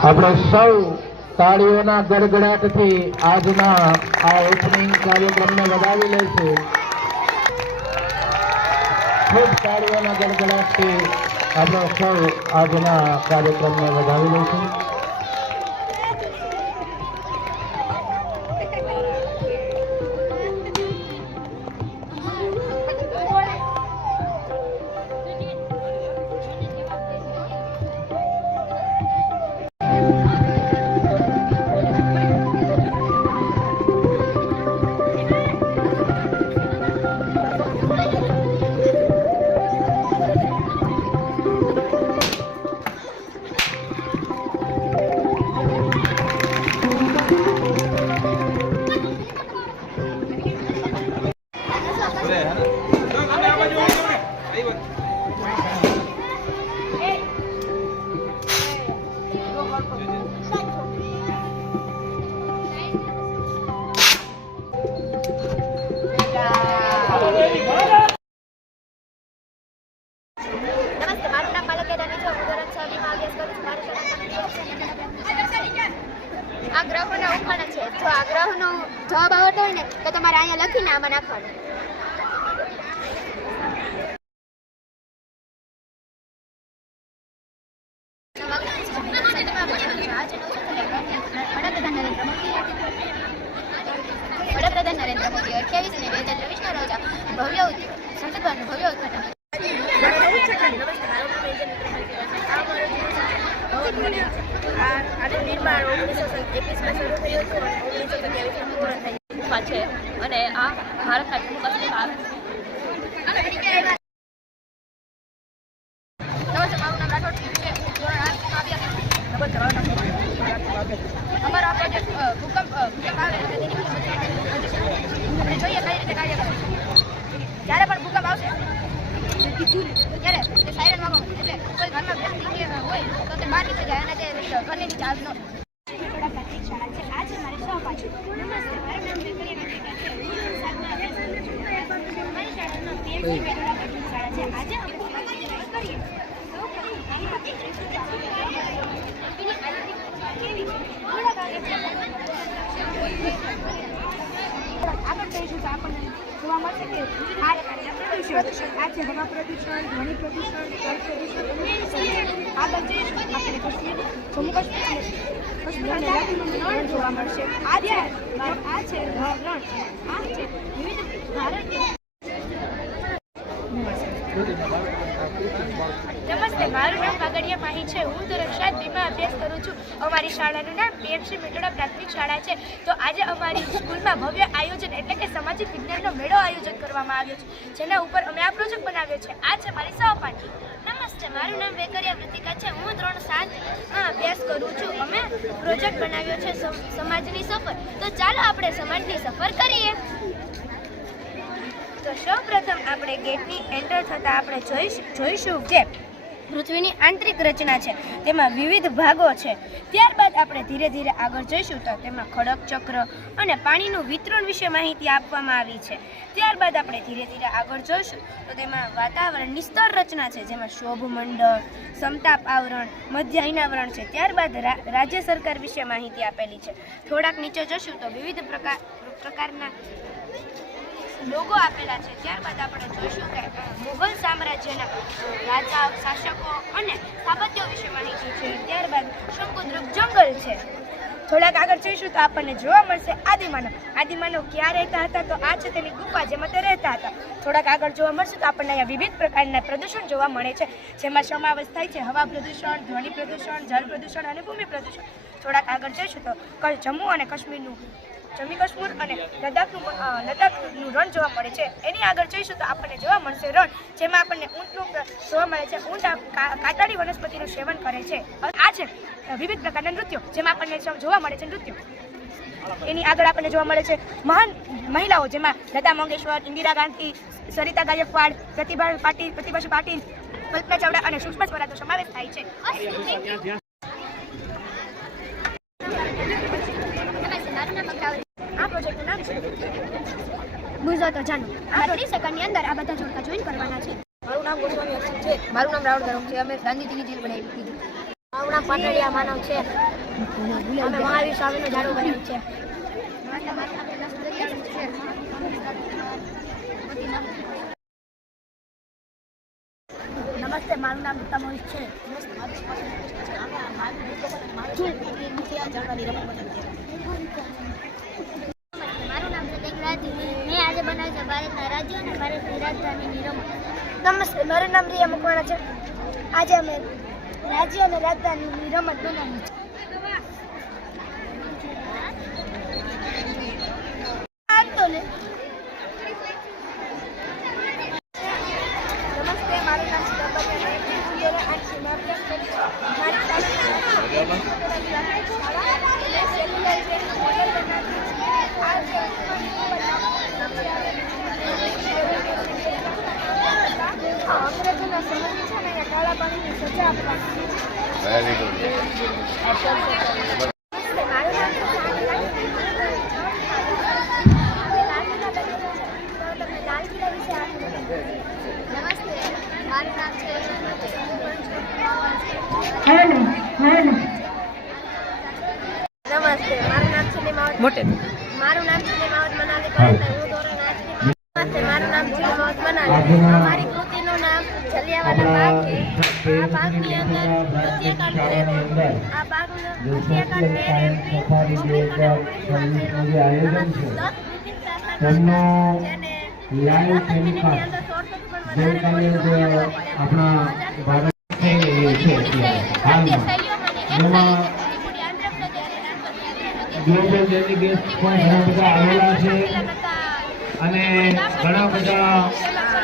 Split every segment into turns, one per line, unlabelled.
આપણે સૌ તાળીઓના ગડગડાટથી આજના આ ઓપનિંગ કાર્યક્રમને વધાવી લઈશું. ખૂબ તાળીઓના ગડગડાટથી આપણે સૌ આજના કાર્યક્રમને વધાવી લઈશું.
આ ગ્રહોના ઉખાણા છે. જો આ ગ્રહનો જવાબ આવડતો હોય ને, તો તમારે અહીંયા લખીને આમાં નાખવાનું.
આનું નિર્માણ ઓગણીસો એકવીસમાં શરૂ થયું હતું અને ઓગણીસો સત્યાવીસમાં પૂર્ણ થયું
છે. અને આ ભારતના જમ્મુ
નમસ્તે મારું નામ રાઠોડ છે ધોરણ આઠમાં અભ્યાસ કરું છું. અમારો આ પ્રોજેક્ટ અ, ભૂકંપ અ, ભૂકંપ આવે એટલે તેની વિશે બધી માહિતી છે. આપણે જોઈએ કઈ રીતે કાર્ય કરે છે જ્યારે પણ ભૂકંપ આવશે ત્યારે તે સાયરન વાગો એટલે કોઈ ઘરમાં વ્યક્તિ કે હોય તો તે બહાર અને તે ઘરની નીચે આગ ન
આગળ જઈશું તો આપણને જોવા મળશે કે આ પ્રદૂષણ આ છે હવા પ્રદૂષણ, ધ્વનિ પ્રદૂષણ, જળ પ્રદૂષણ અને પ્રદૂષણ. આગળ જઈશું આપણે કાશ્મીર, જમ્મુ જોવા મળશે. આ છે આ છે
નમસ્તે, મારું નામ કાગડિયા માહી છે. હું સાત બીમાં અભ્યાસ કરું છું. અમારી શાળાનું નામ પીએમસી મેટોડા પ્રાથમિક શાળા છે. તો આજે અમારી સ્કૂલમાં ભવ્ય આયોજન એટલે કે સામાજિક વિજ્ઞાનનો મેળો આયોજન કરવામાં આવ્યો છે. જેના ઉપર અમે આ પ્રોજેક્ટ બનાવ્યો છે. આ છે મારી સહપાઠી. મારું નામ વેકરિયા વૃતિકા છે. હું ધોરણ સાતમાં અભ્યાસ કરું છું. અમે પ્રોજેક્ટ બનાવ્યો છે સમ- સમાજની સફર. તો ચાલો આપણે સમાજની સફર કરીએ. તો સૌપ્રથમ આપણે ગેટની એન્ટર થતાં આપણે જોઈશું જોઈશું કે પૃથ્વીની આંતરિક રચના છે, તેમાં વિવિધ ભાગો છે. ત્યારબાદ આપણે ધીરે ધીરે આગળ જઈશું તો તેમાં ખડક ચક્ર અને પાણીનું વિતરણ વિશે માહિતી આપવામાં આવી છે. ત્યારબાદ આપણે ધીરે ધીરે આગળ જોઈશું તો તેમાં વાતાવરણની સ્તર રચના છે, જેમાં શોભ મંડળ, સમતાપ આવરણ, મધ્ય આવરણ છે. ત્યારબાદ રાજ્ય સરકાર વિશે માહિતી આપેલી છે. થોડાક નીચે જશું તો વિવિધ પ્રકાર, પ્રકારના લોગો આપેલા છે. ત્યારબાદ આપણે જોઈશું કે મુઘલ સામ્રાજ્યના રાજા, શાસકો અને સ્થાપત્યો વિશે માહિતી છે. ત્યારબાદ શંકુદ્રુપ જંગલ છે. થોડાક આગળ જઈશું તો આપણને જોવા મળશે આદિમાનવ. આદિમાનવ ક્યાં રહેતા હતા? તો આ છે તેની ગુફા જેમાં તે રહેતા હતા. થોડાક આગળ જોવા મળશે તો આપણને અહીંયા વિવિધ પ્રકારના પ્રદૂષણ જોવા મળે છે. જેમાં સમાવેશ થાય છે હવા પ્રદૂષણ, ધ્વનિ પ્રદૂષણ, જળ પ્રદૂષણ અને ભૂમિ પ્રદૂષણ. થોડાક આગળ જઈશું તો જમ્મુ અને કાશ્મીરનું જમ્મુ કાશ્મીર અને લદ્દાખનું લદ્દાખનું રણ જોવા મળે છે. એની આગળ જઈશું તો આપણને જોવા મળશે રણ, જેમાં આપણને ઊંટનું જોવા મળે છે. ઊંટ કાંટાળી વનસ્પતિનું સેવન કરે છે. આ છે વિવિધ પ્રકારના નૃત્યો, જેમાં આપણને જોવા મળે છે નૃત્યો. એની આગળ આપણને જોવા મળે છે મહાન મહિલાઓ, જેમાં લતા મંગેશકર, ઇન્દિરા ગાંધી, સરિતા ગાયકવાડ, પ્રતિભા પાટીલ પ્રતિભા પાટીલ, કલ્પના ચાવડા અને સુષ્મા સ્વરાજનો સમાવેશ થાય છે.
નમસ્તે મારું નામ
આ
અંદર આ બધા જોડકા જોઈન કરવાના છે
મારું નામ ગોસ્વામી છે
મારું નામ રાહુલ ધરમ છે, અમે ગાંધીજીની જેલ બનાવી દીધી.
મારું નામ પાટડિયા માનવ છે. અમે મહાવીર સ્વામીનું ઝાડુ બનાવ્યું છે. મારું નામ ગીતા મોહિત છે. મારું નામ છે મેં આજે બનાવ્યું છે ભારતના રાજ્યો અને ભારતની રાજધાનીની રમત.
નમસ્તે મારું નામ રિયા મકવાણા છે. આજે અમે રાજ્ય અને રાજધાનીની રમત બનાવી છે આ તો લે. નમસ્તે મારું નામ છે ગબ્બર મેં ધોરણ આઠથી અભ્યાસ કરું છું મારી શાળામાં શાળા એટલે સેલ્યુલર છે મોડેલ બનાવ્યું છે આ છે આ અંગ્રેજોના સમયની છે ને અહીંયા કાળા પાણીની સજા આપવામાં આવી છે નમસ્તે, મારું નામ છે સાનિયા. લાલ કિલ્લા બનેલો છે. તો તમને લાલ ગુડ વિશે આટલું બતાવું.
નમસ્તે મારું નામ છે
નમસ્તે મારું નામ છે
તેમનો ભારત થઈ જેમાં ગ્લોબલ ડેલિગેટ્સ પણ આવેલા છે અને ઘણા બધા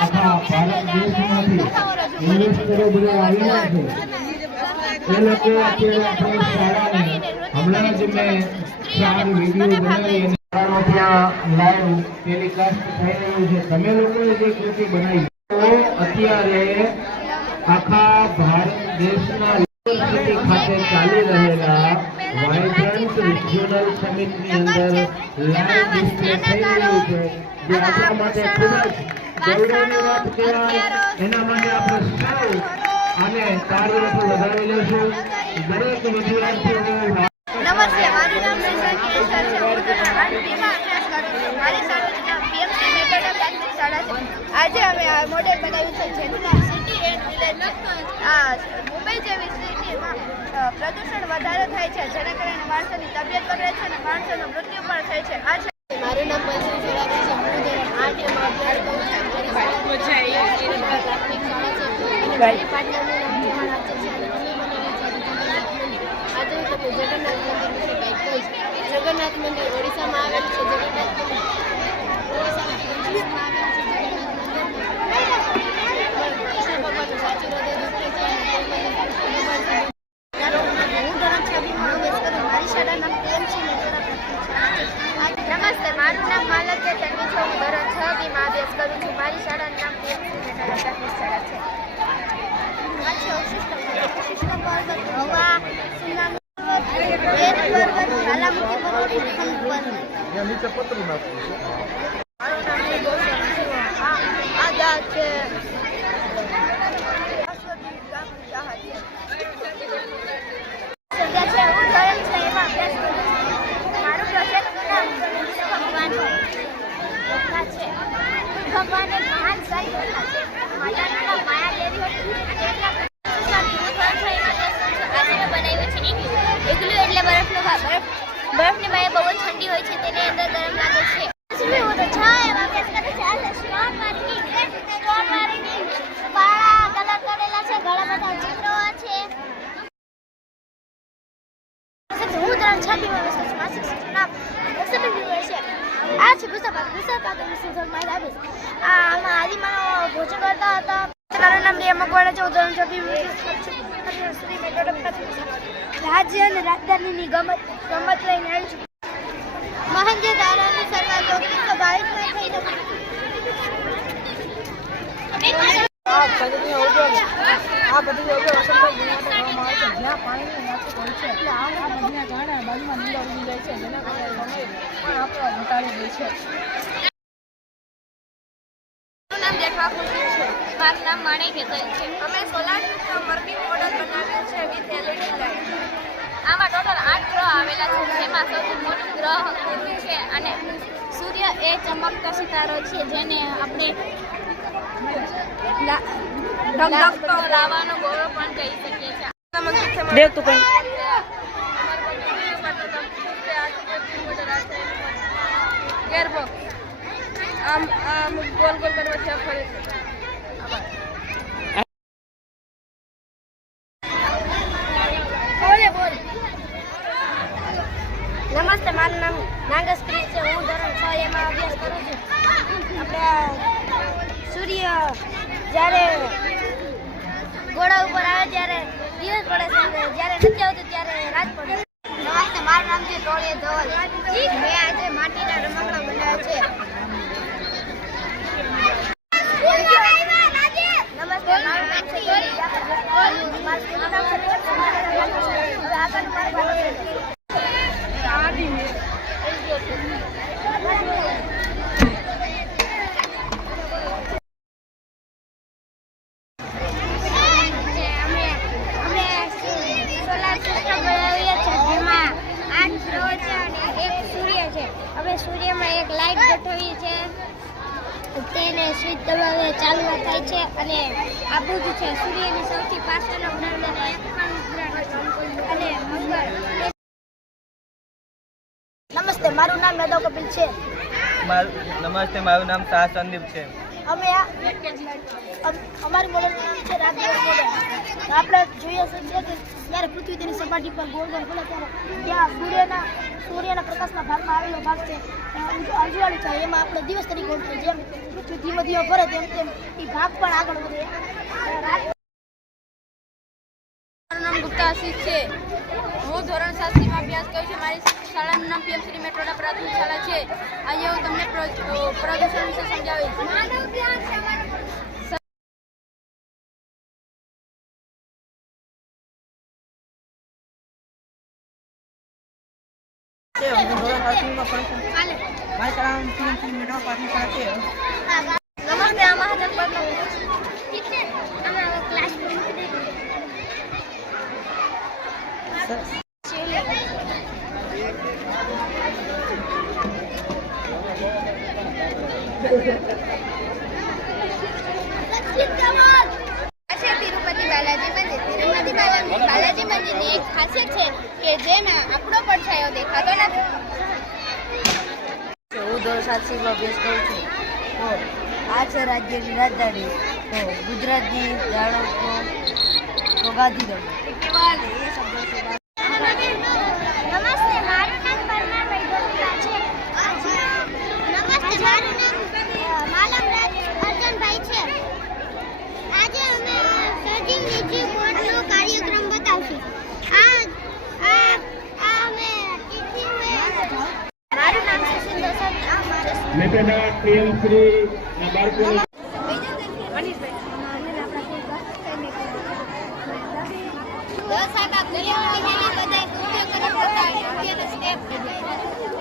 આપણા ભારત દેશમાંથી ઇન્વેસ્ટરો બધા આવેલા છે એ લોકો અત્યારે આપણી શાળાને હમણાં જ મેં ચાર વીડિયો બનાવી અને શાળામાં ત્યાં લાઈવ ટેલિકાસ્ટ થઈ રહ્યું છે તમે લોકોએ જે કૃતિ બનાવી તો અત્યારે આખા ભારત દેશના યુનિવર્સિટી ખાતે ચાલી રહેલા વાઇબ્રન્ટ રિજિયોનલ સમિટની અંદર લાઈવ ડિસ્પ્લે થઈ રહ્યું છે જે આપણા માટે ખૂબ જ ગૌરવની વાત કહેવાય એના માટે આપણે સૌ આને તાળીઓથી વધાવી લઈશું. દરેક વિદ્યાર્થીઓને
નમસ્તે મારું નામ છે સંકેત છે. હું ધોરણ આઠમાં અભ્યાસ કરું છું. મારી શાળાનું નામ પીએમસી મેથડ પ્રાથમિક શાળા છે. આજે અમે આ મોડેલ બનાવ્યું છે જેનું નામ સિટી એન્ડ વિલેજ આ મુંબઈ જેવી સિટીમાં પ્રદૂષણ વધારે થાય છે જેના કારણે માણસોની તબિયત બગડે છે અને માણસોનું મૃત્યુ પણ થાય છે. આ
મારું નામ મંજુ છે હું ધોરણ આઠમાં અભ્યાસ કરું છું મારી શાળા પ્રાથમિક શાળા છે અને મારી પાટણનું નામ જવાહર રાજ્ય છે અને અમે બનાવ્યું છે આજે હું તમને જગન્નાથ મંદિર ઓડિશામાં આવેલું છે જગન્નાથ
નમસ્તે મારું નામ માલત્ય ધનવી છે. હું ધોરણ છ બીમાં અભ્યાસ કરું છું. મારી શાળાનું નામ શાળા છે આ છે અવશિષ્ટ પર્વત. અવશિષ્ટ પર્વત હવા મારું નામ છે ગૌતમ સિંહ. આ આ ગામ છે સંધ્યા છે હું ધોરણ છ એમાં અભ્યાસ કરું છું મારું પ્રોજેક્ટનું નામ વિષ્ણુ ભગવાન યોદ્ધા છે ભગવાન એક મહાન સાઈ યોદ્ધા છે માતાનું નામ માયા દેવી હતું એટલા આજે મેં બનાવ્યું છે ઇગ્લુ ઇગ્લુ એટલે બરફનો ભાગ બરફ બરફની બાએ બહુ જ ઠંડી હોય છે તેને અંદર ગરમ લાગે છે હું તો છ એમાં અભ્યાસ કરું છું આ સ્ટોન માર્કિંગ સ્ટોન માર્કિંગ કાળા કલર કરેલા છે ઘણા બધા ચિત્રો છે હું ધોરણ છઠ્ઠીમાં બેસું છું માસિક શિક્ષણ નામ વિષય છે આ છે પુસ્તક પુસ્તક વિશે માહિતી આપીશ આ આમાં આદિમાનો ભોજન કરતા હતા મારું નામ રિયા મકવાણા છે શાળા. રાજ્ય અને રાજધાનીની ગમત ગમત લઈને આવી છું મહેન્દ્ર દારાની શરૂઆત ઓગણીસો બાવીસમાં થઈ હતી
આ પદ્ધતિનો આ પદ્ધતિનો ઉપયોગ અસરકારક ગુણવત્તા કરવામાં આવે છે જ્યાં પાણીની માફક હોય છે એટલે આ આ નદીના કારણે બાજુમાં નીંદા ઉડી જાય છે જેના કારણે સમય પણ આપણો ઘટાડી દે છે.
મારું નામ જેઠવા ખુશી છે.
મારું નામ માણેક હેતલ છે.
અમે સોલાર સિસ્ટમ વર્કિંગ મોડલ બનાવ્યું છે વિથ એલઈડી લાઇટ.
આમાં ટોટલ આઠ ગ્રહ આવેલા છે જેમાં સૌથી મોટું ગ્રહ પૃથ્વી છે અને સૂર્ય એ ચમકતો સિતારો છે જેને આપણે
ધગધગતો.
લાવાનો પણ કહી શકીએ છીએ.
દેવ તું કઈ ફરે. નમસ્તે, મારું નામ નાગસ ક્રિસ છે. હું ધોરણ છ એમાં અભ્યાસ કરું છું. આપણે સૂર્ય જ્યારે ઘોડા ઉપર આવે ત્યારે દિવસ પડે છે. જ્યારે નથી આવતું, ત્યારે રાત પડે
મારું નામ છે ટોળીએ ધવલ. મેં આજે માટીના રમકડા બનાવ્યા છે.
નમસ્તે, મારું નામ છે
અમે અમે સોલાર સિસ્ટમ બનાવીએ છીએ જેમાં આઠ ગ્રહો છે અને એક સૂર્ય છે અમે સૂર્યમાં એક લાઇટ ગોઠવીએ છે તેને સ્વિચ દબાવીએ ચાલુ થાય છે અને આ બુધ છે સૂર્યની સૌથી પાછળનો ગ્રહ અને ગ્રહ અને મંગળ.
નમસ્તે મારું નામ યાદવ કપિલ છે.
નમસ્તે મારું નામ શાહ સંદીપ છે.
અમે અમારી મોડલનું છે મોડલ આપણે જોઈએ છીએ કે જ્યારે પૃથ્વી તેની સપાટી પર ગોળ ગોળ ખોલે ત્યારે ત્યાં સૂર્યના સૂર્યના પ્રકાશના ભાગમાં આવેલો ભાગ છે. અજવાળું છે. એમાં આપણે દિવસ તરીકે ઓળખીએ જેમ પૃથ્વી ધીમે ધીમે ફરે તેમ તેમ એ ભાગ પણ આગળ વધે.
આશીષ છે. હું ધોરણ સાતમાં અભ્યાસ કરું છું. મારી શાળાનું નામ પીએમ શ્રી મેટ્રોડા પ્રાથમિક શાળા છે. આજે હું તમને પ્રદૂષણ વિશે સમજાવીશ.
નમસ્તે આ મહાજન પરનો
અમે હવે ક્લાસ
આ છે તિરુપતિ બાલાજી મંદિરની એક ખાસિયત છે કે જેમાં આપણો પડછાયો દેખાતો નથી.
હું ધોરણ અભ્યાસ કરું છું. આ છે રાજ્યની રાજધાની ગુજરાતની જાણો તો તો ગાંધીનગર એ શબ્દો છે
નમસ્તે મારું નામ પરમારભાઈ ગોવિંદા છે નમસ્તે મારું નામ માલમરાજ અર્જનભાઈ છે આજે અમે સજીવ નિજી બોર્ડનો કાર્યક્રમ બતાવશું આ આ આ અમે ટીચી મારું નામ છે સિંધુ સર આ મારે
મેટેના ના બાળકોને
દસ બધા નૃત્ય કરે બધા સ્ટેપ
ગાંધીનગર